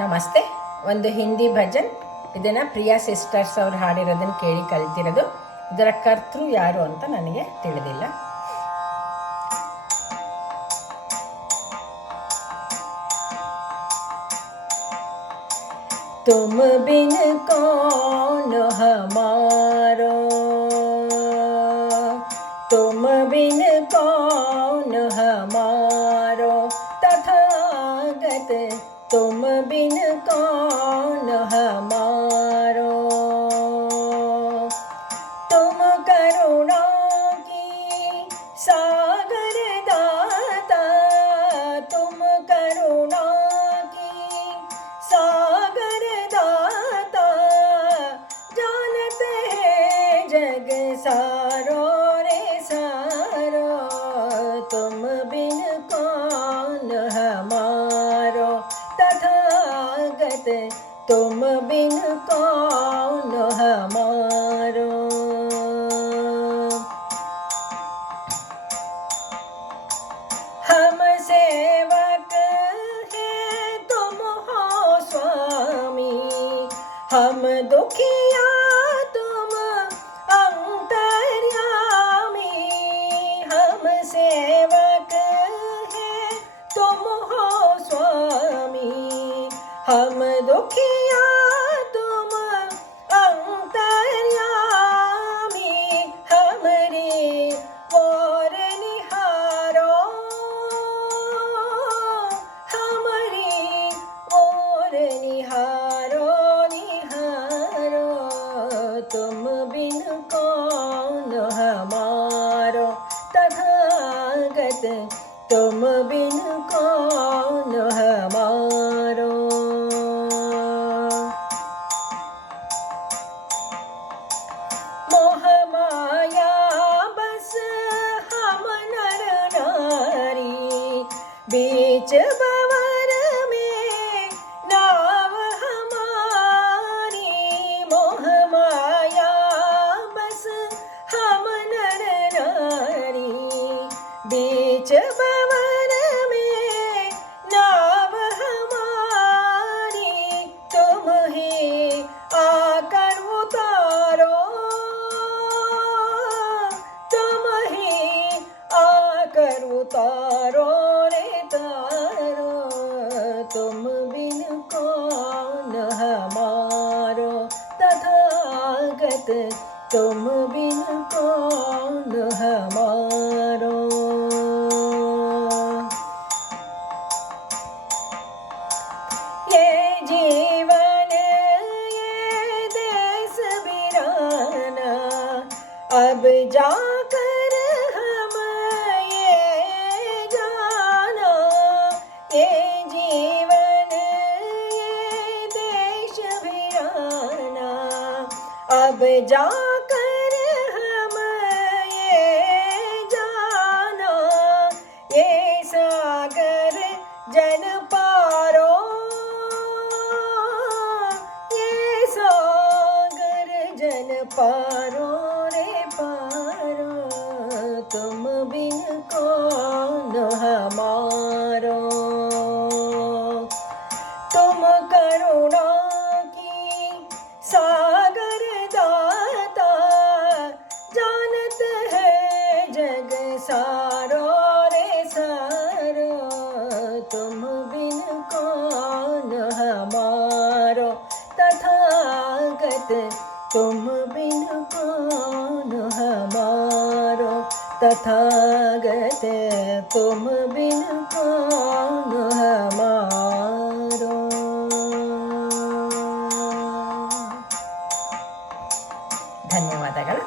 ನಮಸ್ತೆ. ಒಂದು ಹಿಂದಿ ಭಜನ್. ಇದನ್ನು ಪ್ರಿಯಾ ಸಿಸ್ಟರ್ಸ್ ಅವ್ರು ಹಾಡಿರೋದನ್ನು ಕೇಳಿ ಕಲ್ತಿರೋದು. ಇದರ ಕರ್ತೃ ಯಾರು ಅಂತ ನನಗೆ ತಿಳಿದಿಲ್ಲ. ತುಮ್ ಬಿನ್ ಕೌನ್ ಹಮಾರೋ, ತುಮ್ ಬಿನ್ ಕೌನ್ ಹಮಾರೋ ತಥಾಗತ, तुम बिन कौन हमारो. तुम करुणा की सागर दाता, तुम करुणा की सागर दाता, जानते हैं जग सारो रे सारो. तुम बिन कौन हमारो तथागत, तुम बिन कौन हमारो. हम सेवक हैं तुम हो स्वामी, हम दुखिया तुम अंतर्यामी. हम सेवक हैं तुम हो स्वामी, हम दुखिया तुम अंतर्यामी. हमरी ओर निहारो, हमरी ओर निहारो निहारो. तुम बिन कौन हमारो तथागत, तुम बिन कौन हमारो. मोह माया बस हम नर नारी, बीच भंवर में नाव हमारी. मोह माया बस हम नर नारी, बीच भंवर में नाव हमारी. तुम ही आकर उतारो, तुम ही आकर उतारो रे तारो. तुम बिन कौन हमारो तथागत, तुम बिन कौन हमारो. ये जीवन ये देश वीराना, अब जाकर हम ये जाना. ये जीवन ये देश वीराना, अब जाकर हम ये जाना. ये सागर जन पारो, ये सागर जन पारो रे पारो. तुम बिन कौन हमारो. तुम करुणा की सागर दाता, जानत है जग सारो रे सारो. तुम बिन कौन हमारो तथागत, तुम बिन कौन हमारो तथागत, तुम बिन कौन हमारो. ಧನ್ಯವಾದಗಳು.